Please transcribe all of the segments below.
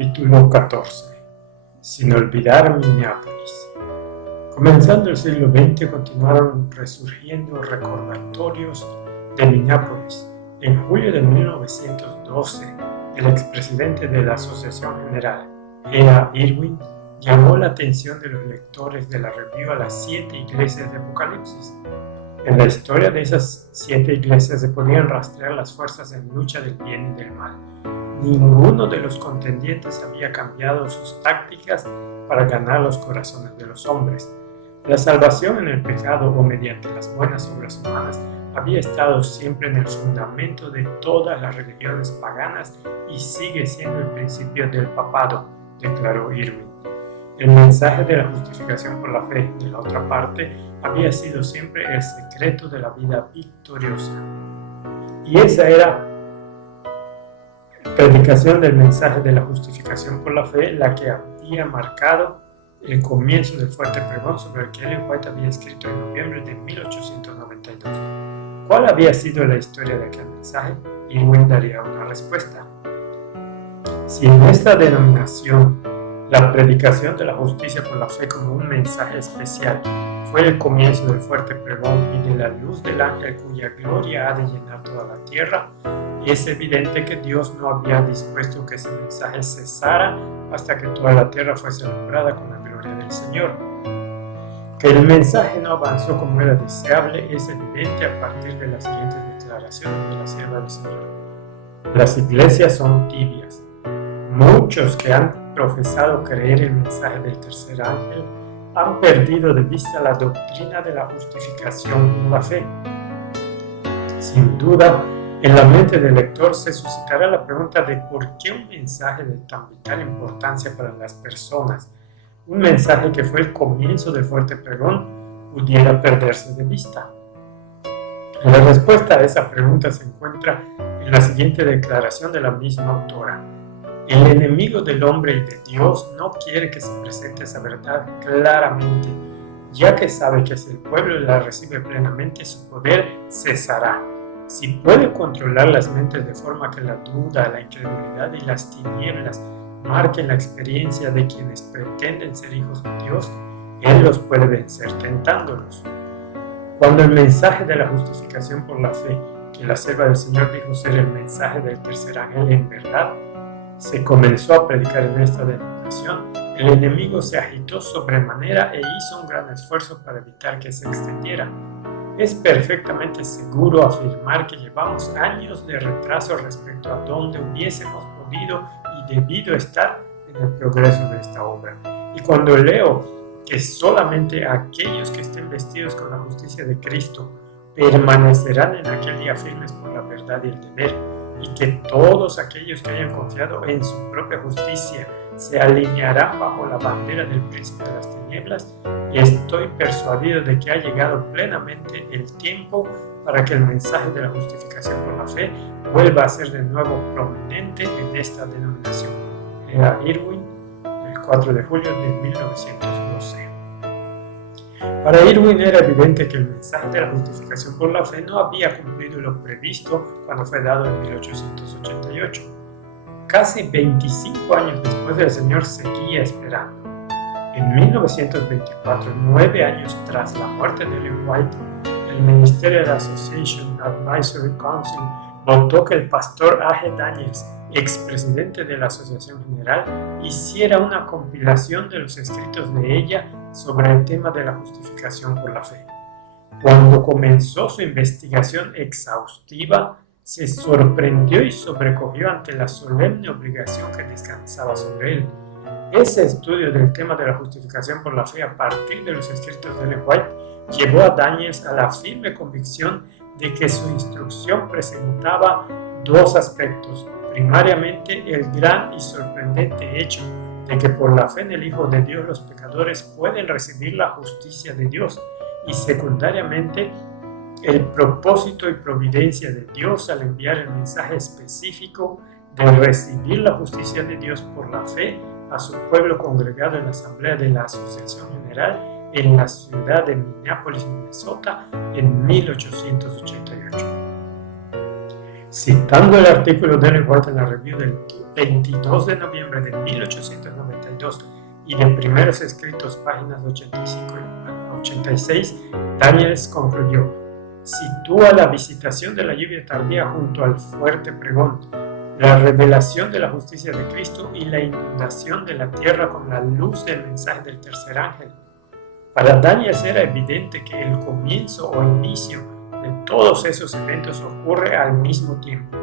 Capítulo 14. Sin olvidar Minneapolis. Comenzando el siglo XX continuaron resurgiendo recordatorios de Minneapolis. En julio de 1912, el expresidente de la Asociación General, E.A. Irwin, llamó la atención de los lectores de la Review a las 7 iglesias de Apocalipsis. En la historia de esas 7 iglesias se podían rastrear las fuerzas en lucha del bien y del mal. Ninguno de los contendientes había cambiado sus tácticas para ganar los corazones de los hombres. La salvación en el pecado o mediante las buenas obras humanas había estado siempre en el fundamento de todas las religiones paganas y sigue siendo el principio del papado, declaró Irwin. El mensaje de la justificación por la fe, de la otra parte, había sido siempre el secreto de la vida victoriosa. Y esa era la predicación del mensaje de la justificación por la fe, la que había marcado el comienzo del fuerte pregón sobre el que Ellen White había escrito en noviembre de 1892. ¿Cuál había sido la historia de aquel mensaje? Irwin daría una respuesta. Si en esta denominación la predicación de la justicia por la fe como un mensaje especial fue el comienzo del fuerte pregón y de la luz del ángel cuya gloria ha de llenar toda la tierra, es evidente que Dios no había dispuesto que ese mensaje cesara hasta que toda la tierra fuese alumbrada con la gloria del Señor. Que el mensaje no avanzó como era deseable es evidente a partir de las siguientes declaraciones de la sierva del Señor. Las iglesias son tibias. Muchos que han profesado creer el mensaje del tercer ángel han perdido de vista la doctrina de la justificación por la fe. Sin duda, en la mente del lector se suscitará la pregunta de por qué un mensaje de tan vital importancia para las personas, un mensaje que fue el comienzo del fuerte pregón, pudiera perderse de vista. La respuesta a esa pregunta se encuentra en la siguiente declaración de la misma autora. El enemigo del hombre y de Dios no quiere que se presente esa verdad claramente, ya que sabe que si el pueblo la recibe plenamente, su poder cesará. Si puede controlar las mentes de forma que la duda, la incredulidad y las tinieblas marquen la experiencia de quienes pretenden ser hijos de Dios, Él los puede vencer tentándolos. Cuando el mensaje de la justificación por la fe, que la sierva del Señor dijo ser el mensaje del tercer ángel en verdad, se comenzó a predicar en esta denominación, el enemigo se agitó sobremanera e hizo un gran esfuerzo para evitar que se extendiera. Es perfectamente seguro afirmar que llevamos años de retraso respecto a donde hubiésemos podido y debido estar en el progreso de esta obra. Y cuando leo que solamente aquellos que estén vestidos con la justicia de Cristo permanecerán en aquel día firmes por la verdad y el deber, y que todos aquellos que hayan confiado en su propia justicia se alinearán bajo la bandera del príncipe de las tinieblas, estoy persuadido de que ha llegado plenamente el tiempo para que el mensaje de la justificación por la fe vuelva a ser de nuevo prominente en esta denominación. Era Irwin, el 4 de julio de 1912. Para Irwin era evidente que el mensaje de la justificación por la fe no había cumplido lo previsto cuando fue dado en 1888. Casi 25 años después el Señor seguía esperando. En 1924, 9 años tras la muerte de Ellen White, el Ministerial Association Advisory Council votó que el pastor A.G. Daniels, expresidente de la Asociación General, hiciera una compilación de los escritos de ella sobre el tema de la justificación por la fe. Cuando comenzó su investigación exhaustiva, se sorprendió y sobrecogió ante la solemne obligación que descansaba sobre él. Ese estudio del tema de la justificación por la fe a partir de los escritos de Ellen White llevó a Daniels a la firme convicción de que su instrucción presentaba dos aspectos. Primariamente, el gran y sorprendente hecho de que por la fe en el Hijo de Dios los pecadores pueden recibir la justicia de Dios, y secundariamente, el propósito y providencia de Dios al enviar el mensaje específico de recibir la justicia de Dios por la fe a su pueblo congregado en la asamblea de la Asociación General en la ciudad de Minneapolis, Minnesota, en 1888. Citando el artículo de Ellen White en la Review del 22 de noviembre de 1892 y de Primeros Escritos, páginas 85 a 86, Daniels concluyó: sitúa la visitación de la lluvia tardía junto al fuerte pregón, la revelación de la justicia de Cristo y la inundación de la tierra con la luz del mensaje del tercer ángel. Para Daniels era evidente que el comienzo o inicio de todos esos eventos ocurre al mismo tiempo.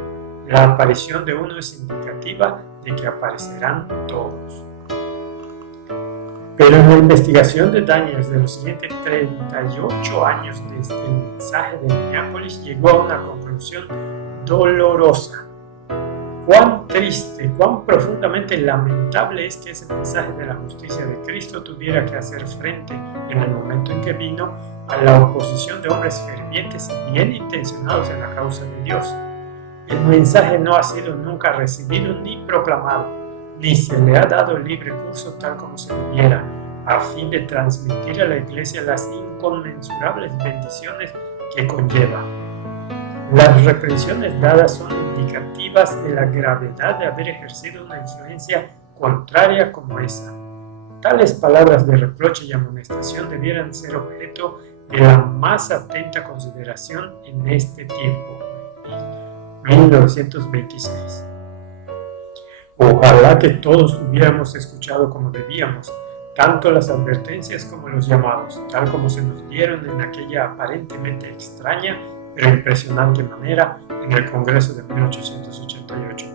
La aparición de uno es indicativa de que aparecerán todos. Pero en la investigación de Daniels de los siguientes 38 años desde el mensaje de Minneapolis, llegó a una conclusión dolorosa. Cuán triste, cuán profundamente lamentable es que ese mensaje de la justicia de Cristo tuviera que hacer frente, en el momento en que vino, a la oposición de hombres fervientes y bien intencionados en la causa de Dios. El mensaje no ha sido nunca recibido ni proclamado, ni se le ha dado libre curso tal como se debiera, a fin de transmitir a la Iglesia las inconmensurables bendiciones que conlleva. Las reprensiones dadas son indicativas de la gravedad de haber ejercido una influencia contraria como esa. Tales palabras de reproche y amonestación debieran ser objeto de la más atenta consideración en este tiempo. 1926. Ojalá que todos hubiéramos escuchado como debíamos, tanto las advertencias como los llamados, tal como se nos dieron en aquella aparentemente extraña pero impresionante manera en el Congreso de 1888.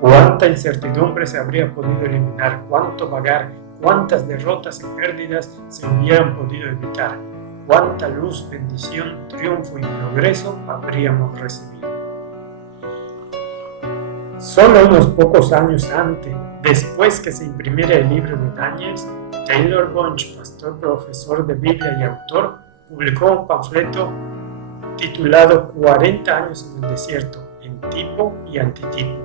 Cuánta incertidumbre se habría podido eliminar, cuánto vagar, cuántas derrotas y pérdidas se hubieran podido evitar, cuánta luz, bendición, triunfo y progreso habríamos recibido. Solo unos pocos años antes, después que se imprimiera el libro de Daniels, Taylor Bunch, pastor, profesor de Biblia y autor, publicó un panfleto titulado 40 años en el desierto, en tipo y antitipo,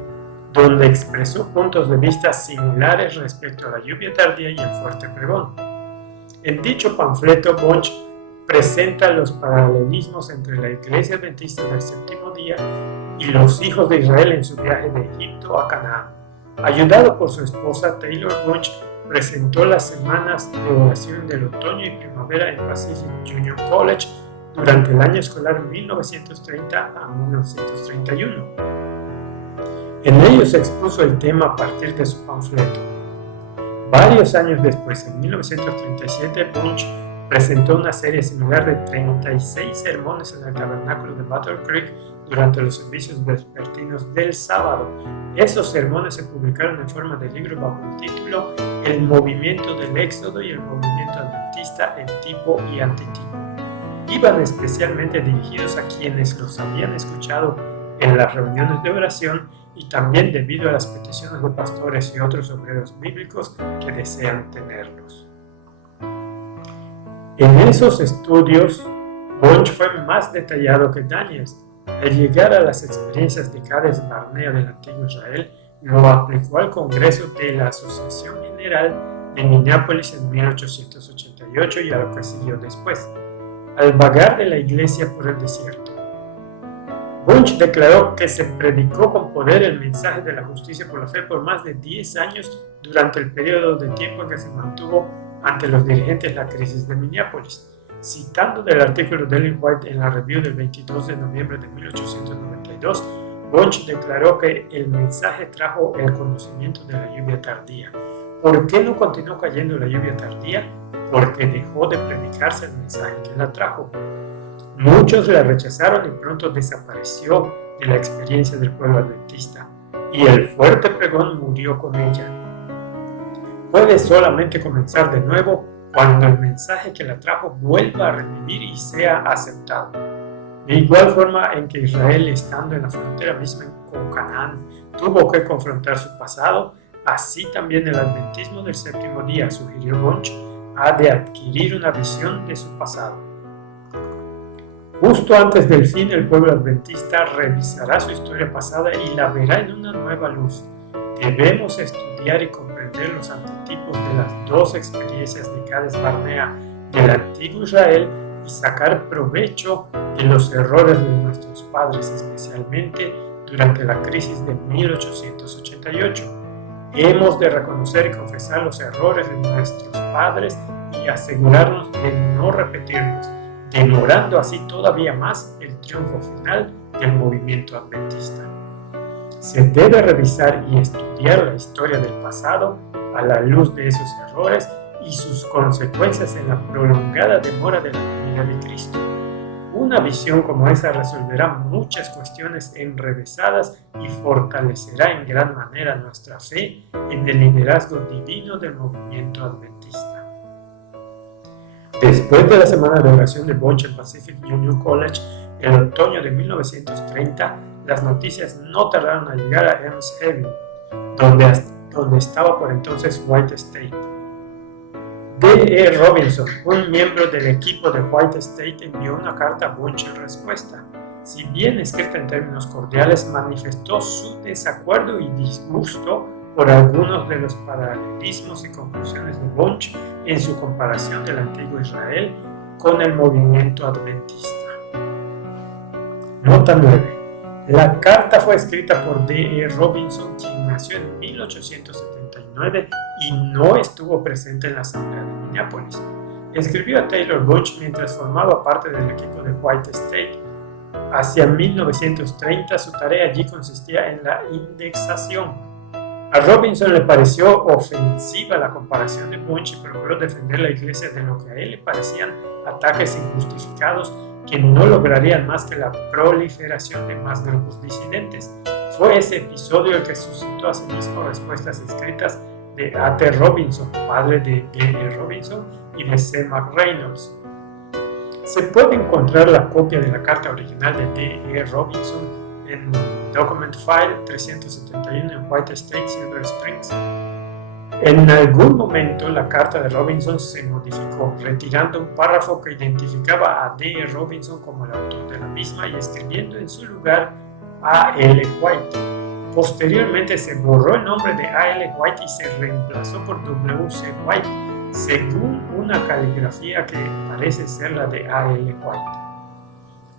donde expresó puntos de vista similares respecto a la lluvia tardía y el fuerte pregón. En dicho panfleto, Bunch presenta los paralelismos entre la Iglesia Adventista del Séptimo Día y los hijos de Israel en su viaje de Egipto a Canaán. Ayudado por su esposa, Taylor Bunch presentó las semanas de oración del otoño y primavera en Pacific Junior College durante el año escolar 1930 a 1931. En ellos expuso el tema a partir de su panfleto. Varios años después, en 1937, Bunch presentó una serie similar de 36 sermones en el tabernáculo de Battle Creek durante los servicios vespertinos del sábado. Esos sermones se publicaron en forma de libro bajo el título El movimiento del Éxodo y el movimiento adventista en tipo y antitipo. Iban especialmente dirigidos a quienes los habían escuchado en las reuniones de oración y también debido a las peticiones de pastores y otros obreros bíblicos que desean tenerlos. En esos estudios, Bunch fue más detallado que Daniels. Al llegar a las experiencias de Cades Barnea del antiguo Israel, lo aplicó al Congreso de la Asociación General de Minneapolis en 1888 y a lo que siguió después, al vagar de la iglesia por el desierto. Bunch declaró que se predicó con poder el mensaje de la justicia por la fe por más de 10 años durante el periodo de tiempo en que se mantuvo ante los dirigentes la crisis de Minneapolis. Citando del artículo de Ellen White en la Review del 22 de noviembre de 1892, Bunch declaró que el mensaje trajo el conocimiento de la lluvia tardía. ¿Por qué no continuó cayendo la lluvia tardía? Porque dejó de predicarse el mensaje que la trajo. Muchos la rechazaron y pronto desapareció de la experiencia del pueblo adventista, y el fuerte pregón murió con ella. Puede solamente comenzar de nuevo cuando el mensaje que la trajo vuelva a revivir y sea aceptado. De igual forma en que Israel, estando en la frontera misma con Canaán, tuvo que confrontar su pasado, así también el adventismo del séptimo día, sugirió Bunch, ha de adquirir una visión de su pasado. Justo antes del fin, el pueblo adventista revisará su historia pasada y la verá en una nueva luz. Debemos estudiar y comprender los antitipos de las dos experiencias de Cades Barnea del antiguo Israel y sacar provecho de los errores de nuestros padres, especialmente durante la crisis de 1888. Hemos de reconocer y confesar los errores de nuestros padres y asegurarnos de no repetirlos, demorando así todavía más el triunfo final del movimiento adventista. Se debe revisar y estudiar la historia del pasado a la luz de esos errores y sus consecuencias en la prolongada demora de la venida de Cristo. Una visión como esa resolverá muchas cuestiones enrevesadas y fortalecerá en gran manera nuestra fe en el liderazgo divino del movimiento adventista. Después de la semana de oración de Bunch en Pacific Union College, en el otoño de 1930, las noticias no tardaron a llegar a Ems Haven, donde estaba por entonces White State. D.E. Robinson, un miembro del equipo de White State, envió una carta a Bunch en respuesta. Si bien escrita en términos cordiales, manifestó su desacuerdo y disgusto por algunos de los paralelismos y conclusiones de Bunch en su comparación del antiguo Israel con el movimiento adventista. Nota 9. La carta fue escrita por D.E. Robinson, quien nació en 1879 y no estuvo presente en la asamblea de Minneapolis. Escribió a Taylor Bunch mientras formaba parte del equipo de White State. Hacia 1930 su tarea allí consistía en la indexación. A Robinson le pareció ofensiva la comparación de Bunch y procuró defender la iglesia de lo que a él le parecían ataques injustificados que no lograrían más que la proliferación de más grupos disidentes. Fue ese episodio el que suscitó asimismo respuestas escritas de A.T. Robinson, padre de D.E. Robinson, y de C. McReynolds. Se puede encontrar la copia de la carta original de D.E. Robinson en Document File 371 en White State, Silver Springs. En algún momento la carta de Robinson se modificó, retirando un párrafo que identificaba a D.E. Robinson como el autor de la misma y escribiendo en su lugar A.L. White. Posteriormente se borró el nombre de A.L. White y se reemplazó por W.C. White, según una caligrafía que parece ser la de A.L. White.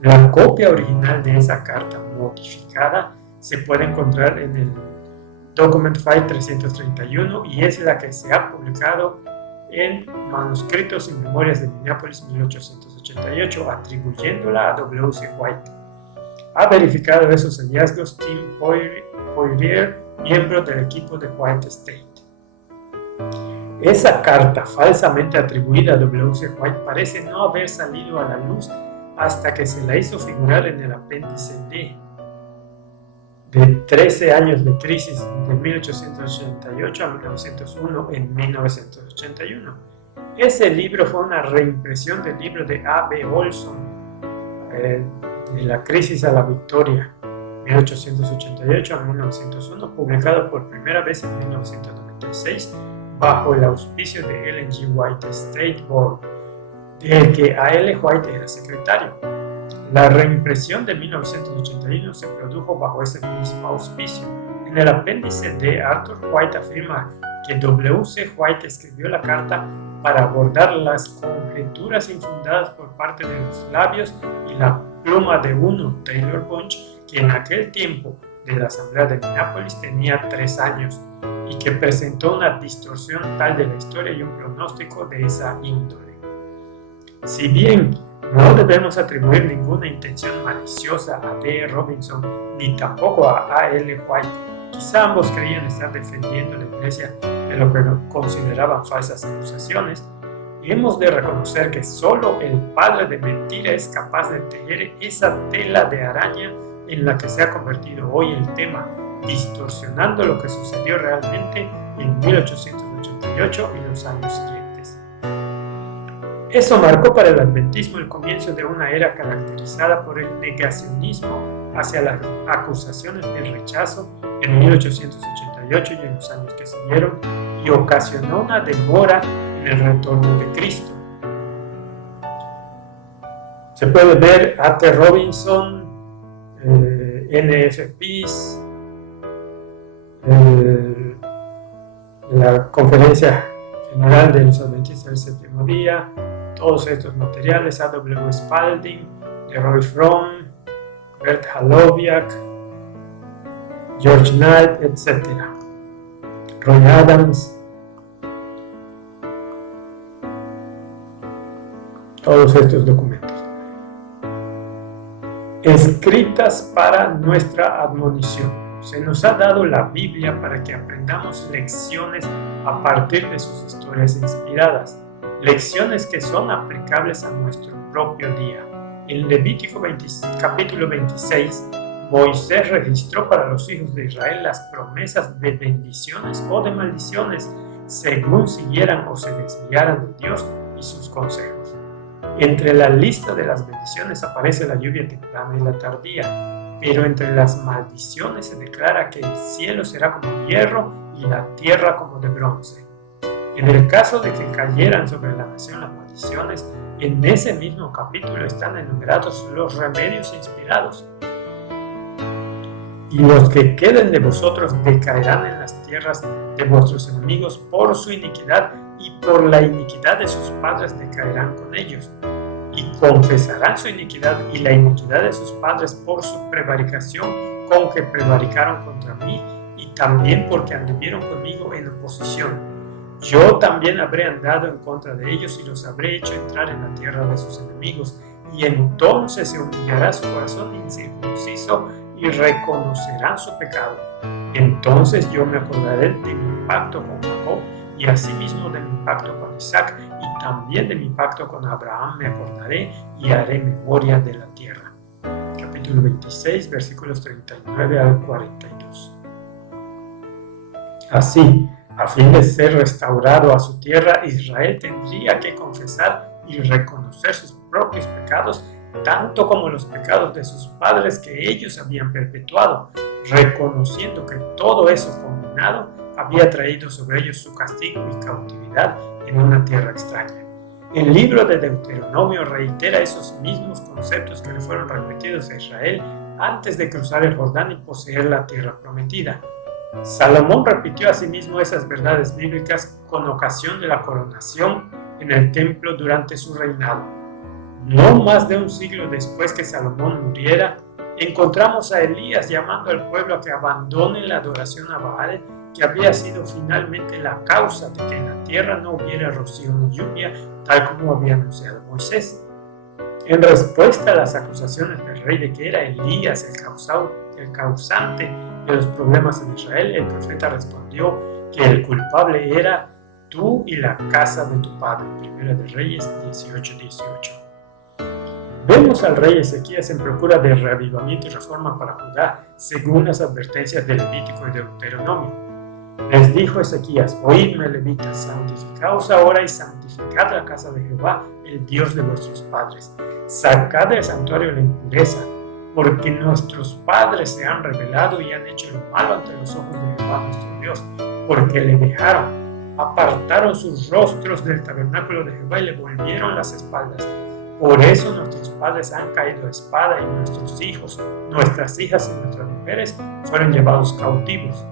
La copia original de esa carta modificada se puede encontrar en el Document File 331 y es la que se ha publicado en Manuscritos y Memorias de Minneapolis 1888, atribuyéndola a W.C. White. Ha verificado esos hallazgos Tim Poirier, miembro del equipo de White State. Esa carta falsamente atribuida a W.C. White parece no haber salido a la luz hasta que se la hizo figurar en el apéndice D de 13 años de crisis de 1888 a 1901 en 1981. Ese libro fue una reimpresión del libro de A.B. Olson, de la crisis a la victoria, 1888 a 1901, publicado por primera vez en 1996 bajo el auspicio de Ellen G. White State Board, del que A.L. White era secretario. La reimpresión de 1981 se produjo bajo ese mismo auspicio. En el apéndice D, Arthur White afirma que W.C. White escribió la carta para abordar las conjeturas infundadas por parte de los labios y la pluma de uno, Taylor Bunch, que en aquel tiempo de la asamblea de Minneapolis tenía 3 años y que presentó una distorsión tal de la historia y un pronóstico de esa índole. Si bien no debemos atribuir ninguna intención maliciosa a D. Robinson ni tampoco a A.L. White, quizá ambos creían estar defendiendo la iglesia de lo que consideraban falsas acusaciones, hemos de reconocer que solo el padre de mentira es capaz de tejer esa tela de araña en la que se ha convertido hoy el tema, distorsionando lo que sucedió realmente en 1888 y los años siguientes. Eso marcó para el adventismo el comienzo de una era caracterizada por el negacionismo hacia las acusaciones del rechazo en 1888 y en los años que siguieron, y ocasionó una demora en el retorno de Cristo. Se puede ver a A.T. Robinson, N.F. Peace, la Conferencia General de los Adventistas del Séptimo Día, todos estos materiales: A.W. Spalding, Leroy Fromm, Bert Haloviak, George Knight, etc. Roy Adams, todos estos documentos. Escritas para nuestra admonición. Se nos ha dado la Biblia para que aprendamos lecciones a partir de sus historias inspiradas, lecciones que son aplicables a nuestro propio día. En Levítico capítulo 26, Moisés registró para los hijos de Israel las promesas de bendiciones o de maldiciones según siguieran o se desviaran de Dios y sus consejos. Entre la lista de las bendiciones aparece la lluvia temprana y la tardía, pero entre las maldiciones se declara que el cielo será como hierro y la tierra como de bronce. En el caso de que cayeran sobre la nación las maldiciones, en ese mismo capítulo están enumerados los remedios inspirados. Y los que queden de vosotros decaerán en las tierras de vuestros enemigos por su iniquidad, y por la iniquidad de sus padres decaerán con ellos. Y confesarán su iniquidad y la iniquidad de sus padres por su prevaricación con que prevaricaron contra mí, y también porque anduvieron conmigo en oposición. Yo también habré andado en contra de ellos y los habré hecho entrar en la tierra de sus enemigos, y entonces se humillará su corazón incircunciso y reconocerán su pecado. Entonces yo me acordaré de mi pacto con Jacob, y asimismo de mi pacto con Isaac, y también de mi pacto con Abraham me acordaré, y haré memoria de la tierra. Capítulo 26, versículos 39 al 42. Así, a fin de ser restaurado a su tierra, Israel tendría que confesar y reconocer sus propios pecados, tanto como los pecados de sus padres que ellos habían perpetuado, reconociendo que todo eso combinado había traído sobre ellos su castigo y cautividad en una tierra extraña. El libro de Deuteronomio reitera esos mismos conceptos que le fueron repetidos a Israel antes de cruzar el Jordán y poseer la tierra prometida. Salomón repitió asimismo esas verdades bíblicas con ocasión de la coronación en el templo durante su reinado. No más de un siglo después que Salomón muriera, encontramos a Elías llamando al pueblo a que abandone la adoración a Baal, que había sido finalmente la causa de que en la tierra no hubiera rocío ni lluvia, tal como había anunciado Moisés. En respuesta a las acusaciones del rey de que era Elías el causante de los problemas en Israel, el profeta respondió que el culpable era tú y la casa de tu padre. Primera de Reyes 18:18. Vemos al rey Ezequías en procura de reavivamiento y reforma para Judá, según las advertencias de Levítico y Deuteronomio. Les dijo Ezequías: oídme, levitas, santificaos ahora y santificad la casa de Jehová, el Dios de vuestros padres. Sacad del santuario la impureza, porque nuestros padres se han rebelado y han hecho lo malo ante los ojos de Jehová nuestro Dios, porque le dejaron, apartaron sus rostros del tabernáculo de Jehová y le volvieron las espaldas. Por eso nuestros padres han caído a espada, y nuestros hijos, nuestras hijas y nuestras mujeres fueron llevados cautivos.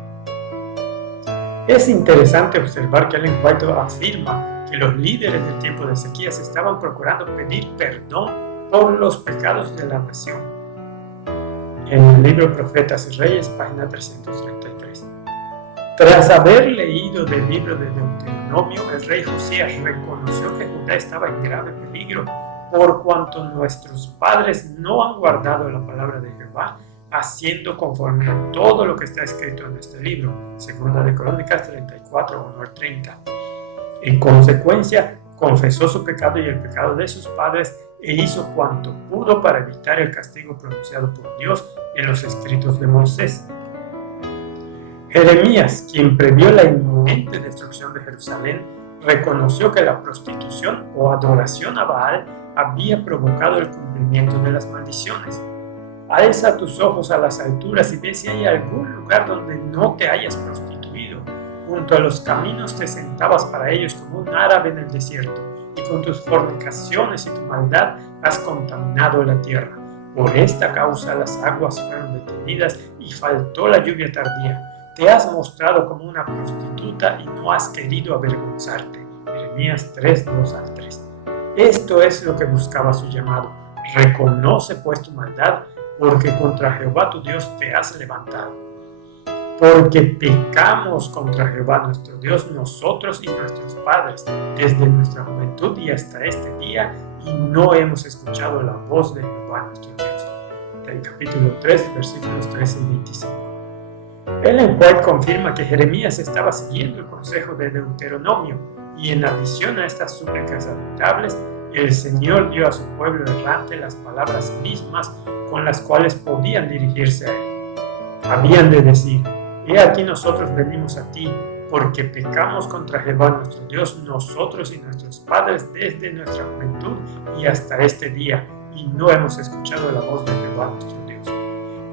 Es interesante observar que Ellen White afirma que los líderes del tiempo de Ezequías estaban procurando pedir perdón por los pecados de la nación. En el libro Profetas y Reyes, página 333. Tras haber leído del libro de Deuteronomio, el rey Josías reconoció que Judá estaba en grave peligro, por cuanto nuestros padres no han guardado la palabra de Jehová, haciendo conforme a todo lo que está escrito en este libro. Segunda de Crónicas 34, 1 al 30. En consecuencia, confesó su pecado y el pecado de sus padres, e hizo cuanto pudo para evitar el castigo pronunciado por Dios en los escritos de Moisés. Jeremías, quien previó la inminente destrucción de Jerusalén, reconoció que la prostitución o adoración a Baal había provocado el cumplimiento de las maldiciones. Alza tus ojos a las alturas y ve si hay algún lugar donde no te hayas prostituido. Junto a los caminos te sentabas para ellos como un árabe en el desierto, y con tus fornicaciones y tu maldad has contaminado la tierra. Por esta causa las aguas fueron detenidas y faltó la lluvia tardía. Te has mostrado como una prostituta y no has querido avergonzarte. Jeremías 3, 2 al 3. Esto es lo que buscaba su llamado. Reconoce pues tu maldad, porque contra Jehová tu Dios te has levantado. Porque pecamos contra Jehová nuestro Dios, nosotros y nuestros padres, desde nuestra juventud y hasta este día, y no hemos escuchado la voz de Jehová nuestro Dios. Del capítulo 3, versículos 13 y 25. Ellen White confirma que Jeremías estaba siguiendo el consejo de Deuteronomio, y en adición a estas súplicas admirables, el Señor dio a su pueblo errante las palabras mismas con las cuales podían dirigirse a Él. Habían de decir: he aquí nosotros venimos a ti, porque pecamos contra Jehová nuestro Dios, nosotros y nuestros padres desde nuestra juventud y hasta este día, y no hemos escuchado la voz de Jehová nuestro Dios.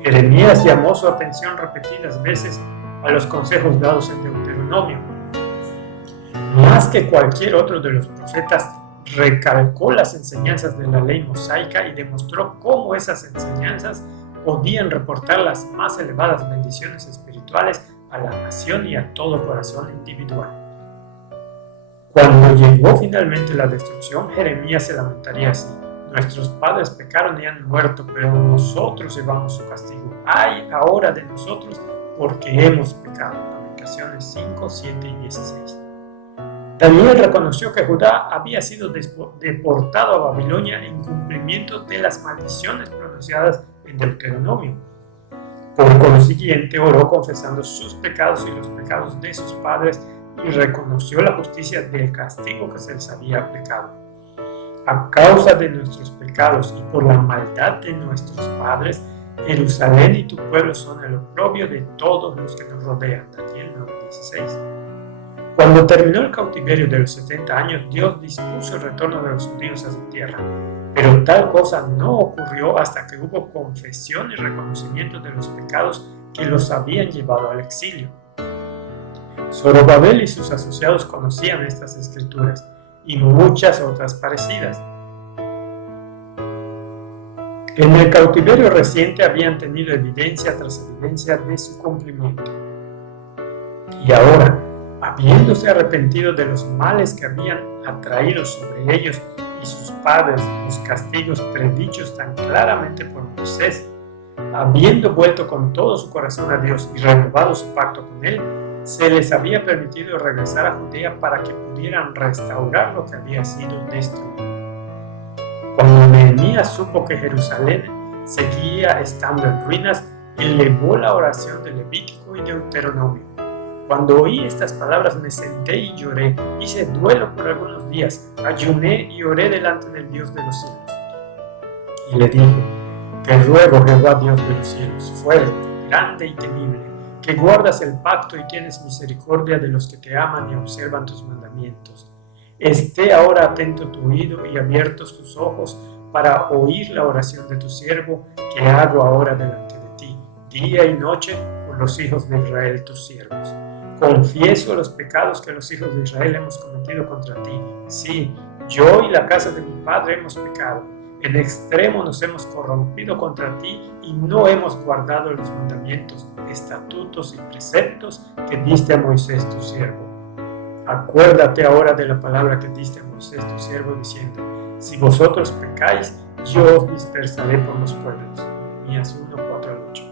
Jeremías llamó su atención repetidas veces a los consejos dados en Deuteronomio. Más que cualquier otro de los profetas, recalcó las enseñanzas de la ley mosaica y demostró cómo esas enseñanzas podían reportar las más elevadas bendiciones espirituales a la nación y a todo corazón individual. Cuando llegó finalmente la destrucción, Jeremías se lamentaría así: nuestros padres pecaron y han muerto, pero nosotros llevamos su castigo. ¡Ay ahora de nosotros, porque hemos pecado! Lamentaciones 5, 7 y 16. Daniel reconoció que Judá había sido deportado a Babilonia en cumplimiento de las maldiciones pronunciadas en Deuteronomio. Por consiguiente, oró confesando sus pecados y los pecados de sus padres y reconoció la justicia del castigo que se les había aplicado. A causa de nuestros pecados y por la maldad de nuestros padres, Jerusalén y tu pueblo son el oprobio de todos los que nos rodean. Daniel 9:16. Cuando terminó el cautiverio de los 70 años, Dios dispuso el retorno de los judíos a su tierra. Pero tal cosa no ocurrió hasta que hubo confesión y reconocimiento de los pecados que los habían llevado al exilio. Zorobabel y sus asociados conocían estas escrituras y muchas otras parecidas. En el cautiverio reciente habían tenido evidencia tras evidencia de su cumplimiento. Y ahora, habiéndose arrepentido de los males que habían atraído sobre ellos y sus padres los castigos predichos tan claramente por Moisés, habiendo vuelto con todo su corazón a Dios y renovado su pacto con Él, se les había permitido regresar a Judea para que pudieran restaurar lo que había sido destruido. Cuando Nehemías supo que Jerusalén seguía estando en ruinas, elevó la oración de Levítico y Deuteronomio. Cuando oí estas palabras me senté y lloré, hice duelo por algunos días, ayuné y oré delante del Dios de los cielos. Y le dije: te ruego, Jehová Dios de los cielos, fuerte, grande y temible, que guardas el pacto y tienes misericordia de los que te aman y observan tus mandamientos. Esté ahora atento tu oído y abiertos tus ojos para oír la oración de tu siervo que hago ahora delante de ti, día y noche, por los hijos de Israel tus siervos. Confieso los pecados que los hijos de Israel hemos cometido contra ti. Sí, yo y la casa de mi padre hemos pecado. En extremo nos hemos corrompido contra ti y no hemos guardado los mandamientos, estatutos y preceptos que diste a Moisés tu siervo. Acuérdate ahora de la palabra que diste a Moisés tu siervo, diciendo: si vosotros pecáis, yo os dispersaré por los pueblos. Nehemías 1, 4 al 8.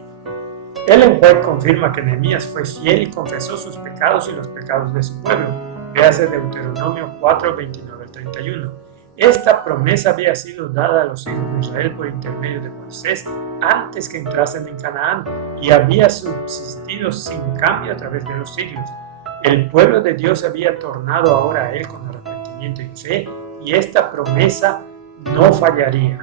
Ellen White confirma que Nehemías fue fiel y confesó sus pecados y los pecados de su pueblo. Véase Deuteronomio 4, 29 al 31. Esta promesa había sido dada a los hijos de Israel por intermedio de Moisés antes que entrasen en Canaán y había subsistido sin cambio a través de los siglos. El pueblo de Dios había tornado ahora a Él con arrepentimiento y fe, y esta promesa no fallaría.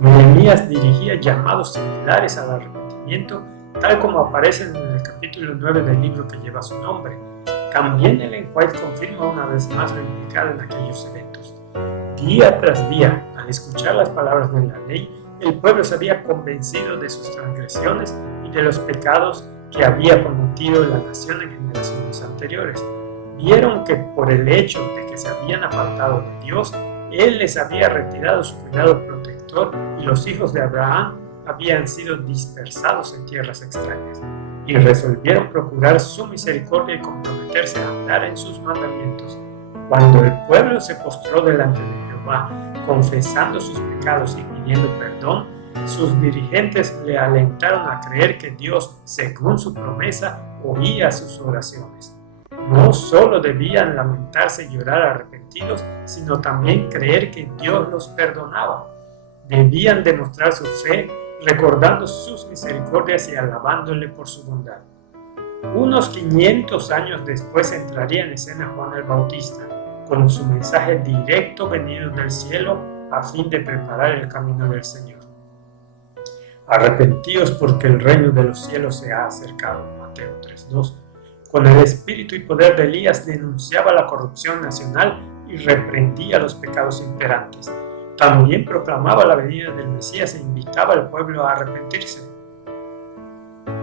Nehemías dirigía llamados similares al arrepentimiento, tal como aparecen en el capítulo 9 del libro que lleva su nombre. También Ellen White confirma una vez más lo implicado en aquellos eventos. Día tras día, al escuchar las palabras de la ley, el pueblo se había convencido de sus transgresiones y de los pecados que había cometido la nación en generaciones anteriores. Vieron que por el hecho de que se habían apartado de Dios, Él les había retirado su cuidado protector y los hijos de Abraham habían sido dispersados en tierras extrañas, y resolvieron procurar su misericordia y comprometerse a andar en sus mandamientos. Cuando el pueblo se postró delante de Jehová, confesando sus pecados y pidiendo perdón, sus dirigentes le alentaron a creer que Dios, según su promesa, oía sus oraciones. No solo debían lamentarse y llorar arrepentidos, sino también creer que Dios los perdonaba. Debían demostrar su fe, recordando sus misericordias y alabándole por su bondad. Unos 500 años después entraría en escena Juan el Bautista, con su mensaje directo venido del cielo a fin de preparar el camino del Señor. Arrepentíos porque el reino de los cielos se ha acercado. Mateo 3:2. Con el espíritu y poder de Elías denunciaba la corrupción nacional y reprendía los pecados imperantes. También proclamaba la venida del Mesías e invitaba al pueblo a arrepentirse.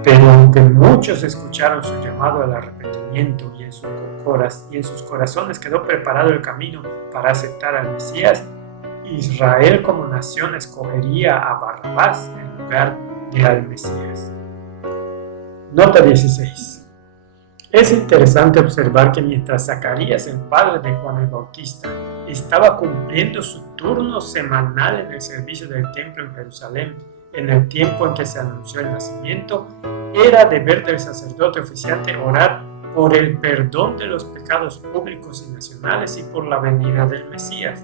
Pero aunque muchos escucharon su llamado al arrepentimiento y en sus corazones quedó preparado el camino para aceptar al Mesías, Israel como nación escogería a Barrabás en lugar de al Mesías. Nota 16. Es interesante observar que mientras Zacarías, el padre de Juan el Bautista, estaba cumpliendo su turno semanal en el servicio del templo en Jerusalén, en el tiempo en que se anunció el nacimiento, era deber del sacerdote oficiante orar por el perdón de los pecados públicos y nacionales y por la venida del Mesías.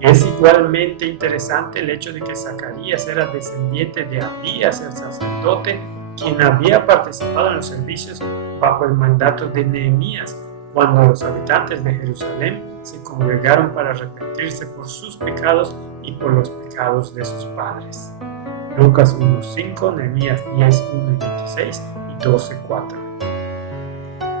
Es igualmente interesante el hecho de que Zacarías era descendiente de Abías, el sacerdote, quien había participado en los servicios bajo el mandato de Nehemías, cuando los habitantes de Jerusalén se congregaron para arrepentirse por sus pecados y por los pecados de sus padres. Lucas 1:5, Nehemías 10:1 y 26 y 12:4.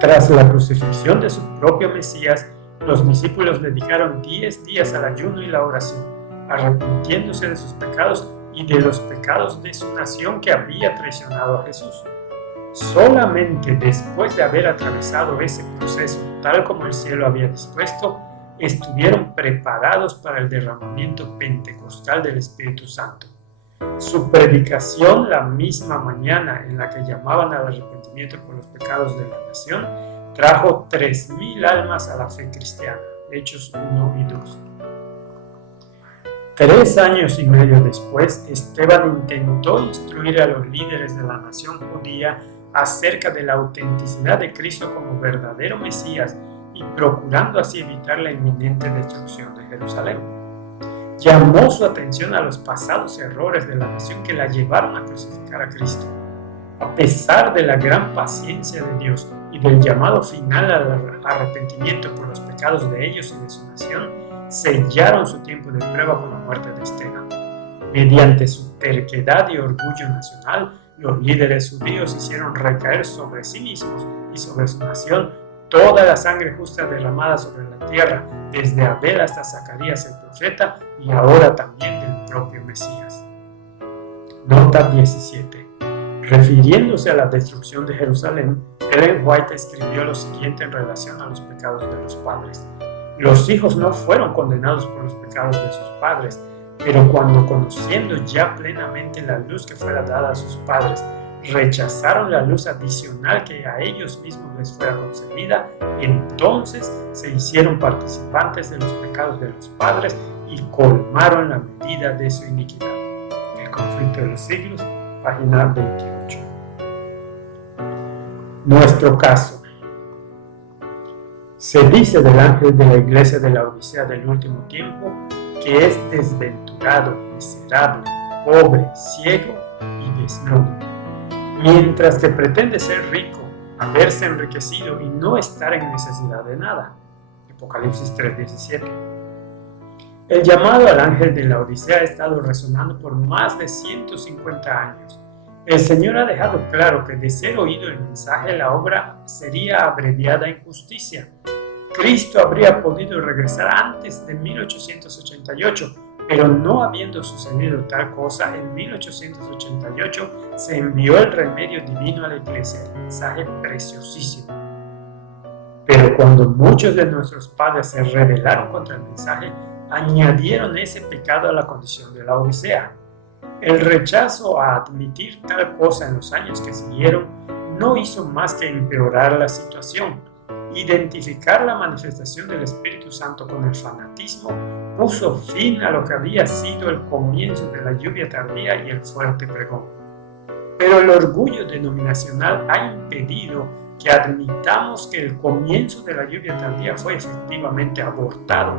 Tras la crucifixión de su propio Mesías, los discípulos dedicaron 10 días al ayuno y la oración, arrepintiéndose de sus pecados y de los pecados de su nación que había traicionado a Jesús. Solamente después de haber atravesado ese proceso, tal como el cielo había dispuesto, estuvieron preparados para el derramamiento pentecostal del Espíritu Santo. Su predicación la misma mañana en la que llamaban al arrepentimiento por los pecados de la nación, trajo 3,000 almas a la fe cristiana. Hechos 1 y 2. 3 años y medio después, Esteban intentó instruir a los líderes de la nación judía acerca de la autenticidad de Cristo como verdadero Mesías y procurando así evitar la inminente destrucción de Jerusalén. Llamó su atención a los pasados errores de la nación que la llevaron a crucificar a Cristo. A pesar de la gran paciencia de Dios y del llamado final al arrepentimiento por los pecados de ellos y de su nación, sellaron su tiempo de prueba con la muerte de Esteban. Mediante su terquedad y orgullo nacional, los líderes judíos hicieron recaer sobre sí mismos y sobre su nación toda la sangre justa derramada sobre la tierra, desde Abel hasta Zacarías el profeta y ahora también del propio Mesías. Nota 17. Refiriéndose a la destrucción de Jerusalén, Ellen White escribió lo siguiente en relación a los pecados de los padres. Los hijos no fueron condenados por los pecados de sus padres, pero cuando, conociendo ya plenamente la luz que fuera dada a sus padres, rechazaron la luz adicional que a ellos mismos les fuera concedida, entonces se hicieron participantes de los pecados de los padres y colmaron la medida de su iniquidad. El conflicto de los siglos, página 28. Nuestro caso. Se dice del ángel de la iglesia de la Odisea del último tiempo que es desventurado, miserable, pobre, ciego y desnudo. Mientras que pretende ser rico, haberse enriquecido y no estar en necesidad de nada. Apocalipsis 3:17. El llamado al ángel de la Odisea ha estado resonando por más de 150 años. El Señor ha dejado claro que de ser oído el mensaje, la obra sería abreviada en justicia. Cristo habría podido regresar antes de 1888, pero no habiendo sucedido tal cosa, en 1888 se envió el remedio divino a la iglesia, el mensaje preciosísimo. Pero cuando muchos de nuestros padres se rebelaron contra el mensaje, añadieron ese pecado a la condición de la Odisea. El rechazo a admitir tal cosa en los años que siguieron no hizo más que empeorar la situación. identificar la manifestación del Espíritu Santo con el fanatismo puso fin a lo que había sido el comienzo de la lluvia tardía y el fuerte pregón. Pero el orgullo denominacional ha impedido que admitamos que el comienzo de la lluvia tardía fue efectivamente abortado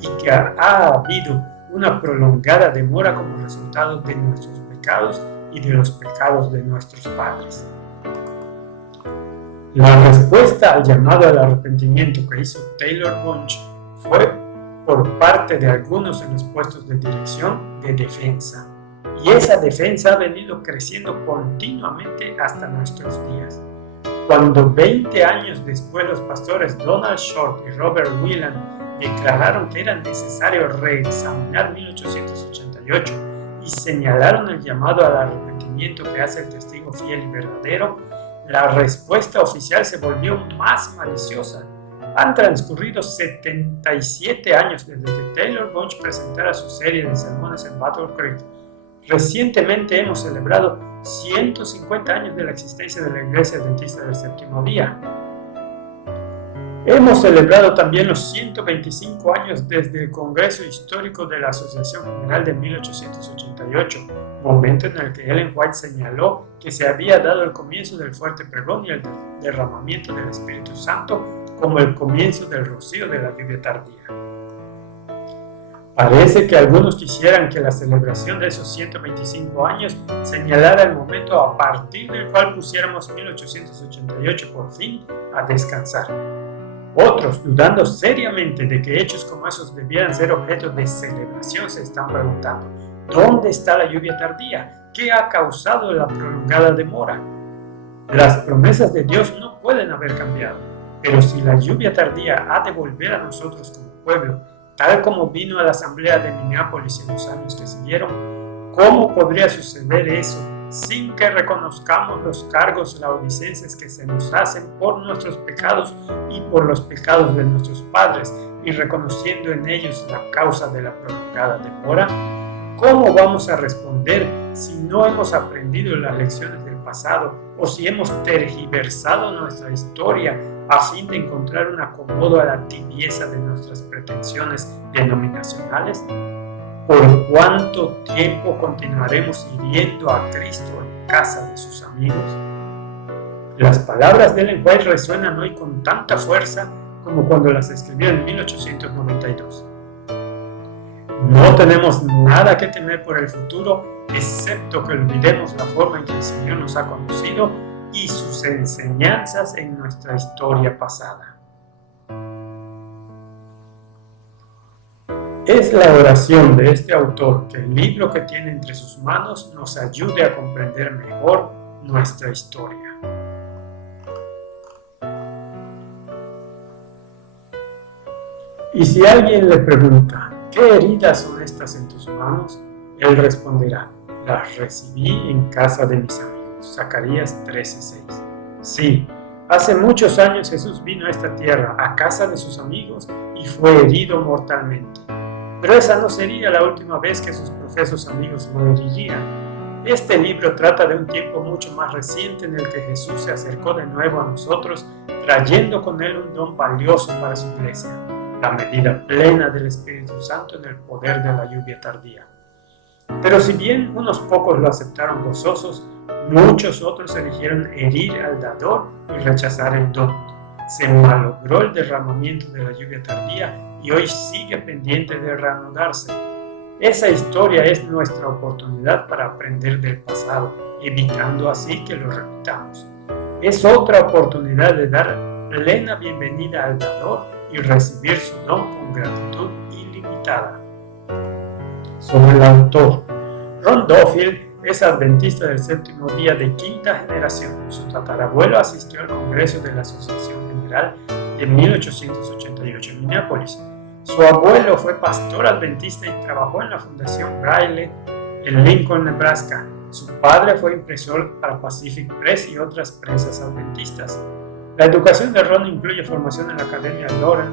y que ha habido una prolongada demora como resultado de nuestros pecados y de los pecados de nuestros padres. La respuesta al llamado al arrepentimiento que hizo Taylor Bunch fue por parte de algunos en los puestos de dirección de defensa. Y esa defensa ha venido creciendo continuamente hasta nuestros días. Cuando 20 años después los pastores Donald Short y Robert Whelan declararon que era necesario reexaminar 1888 y señalaron el llamado al arrepentimiento que hace el testigo fiel y verdadero, la respuesta oficial se volvió más maliciosa. Han transcurrido 77 años desde que Taylor Bunch presentara su serie de sermones en Battle Creek. Recientemente hemos celebrado 150 años de la existencia de la Iglesia Adventista del Séptimo Día. Hemos celebrado también los 125 años desde el Congreso Histórico de la Asociación General de 1888, momento en el que Ellen White señaló que se había dado el comienzo del fuerte pregón y el derramamiento del Espíritu Santo como el comienzo del rocío de la lluvia tardía. Parece que algunos quisieran que la celebración de esos 125 años señalara el momento a partir del cual pusiéramos 1888 por fin a descansar. Otros, dudando seriamente de que hechos como esos debieran ser objeto de celebración, se están preguntando: ¿dónde está la lluvia tardía? ¿Qué ha causado la prolongada demora? Las promesas de Dios no pueden haber cambiado, pero si la lluvia tardía ha de volver a nosotros como pueblo, tal como vino a la asamblea de Minneapolis en los años que siguieron, ¿cómo podría suceder eso sin que reconozcamos los cargos laodicenses que se nos hacen por nuestros pecados y por los pecados de nuestros padres, y reconociendo en ellos la causa de la prolongada demora? ¿Cómo vamos a responder si no hemos aprendido las lecciones del pasado o si hemos tergiversado nuestra historia a fin de encontrar un acomodo a la tibieza de nuestras pretensiones denominacionales? ¿Por cuánto tiempo continuaremos hiriendo a Cristo en casa de sus amigos? Las palabras de Ellen White resuenan hoy con tanta fuerza como cuando las escribió en 1892. No tenemos nada que temer por el futuro, excepto que olvidemos la forma en que el Señor nos ha conducido y sus enseñanzas en nuestra historia pasada. Es la oración de este autor que el libro que tiene entre sus manos nos ayude a comprender mejor nuestra historia. Y si alguien le pregunta: ¿qué heridas son estas en tus manos?, él responderá: las recibí en casa de mis amigos. Zacarías 13:6. Sí, hace muchos años Jesús vino a esta tierra, a casa de sus amigos, y fue herido mortalmente. Pero esa no sería la última vez que sus profesos amigos lo herirían. Este libro trata de un tiempo mucho más reciente en el que Jesús se acercó de nuevo a nosotros, trayendo con él un don valioso para su iglesia: la medida plena del Espíritu Santo en el poder de la lluvia tardía. Pero si bien unos pocos lo aceptaron gozosos, muchos otros eligieron herir al dador y rechazar el don. Se malogró el derramamiento de la lluvia tardía y hoy sigue pendiente de reanudarse. Esa historia es nuestra oportunidad para aprender del pasado, evitando así que lo repitamos. Es otra oportunidad de dar plena bienvenida al dador y recibir su don con gratitud ilimitada. Sobre el autor, Ron Duffield es adventista del séptimo día de quinta generación. Su tatarabuelo asistió al Congreso de la Asociación General de 1888 en Minneapolis. Su abuelo fue pastor adventista y trabajó en la Fundación Braille en Lincoln, Nebraska. Su padre fue impresor para Pacific Press y otras prensas adventistas. La educación de Ron incluye formación en la Academia Loren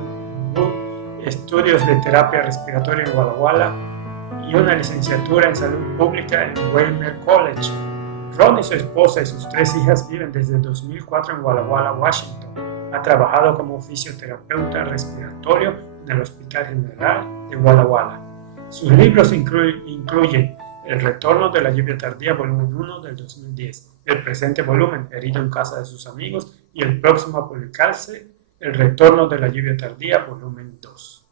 Wood, estudios de terapia respiratoria en Walla Walla y una licenciatura en salud pública en Weimar College. Ron y su esposa y sus 3 hijas viven desde 2004 en Walla Walla, Washington. Ha trabajado como fisioterapeuta respiratorio en el Hospital General de Walla Walla. Sus libros incluyen El retorno de la lluvia tardía, volumen 1 del 2010, el presente volumen, Herido en casa de sus amigos, y el próximo a publicarse, El retorno de la lluvia tardía, volumen 2.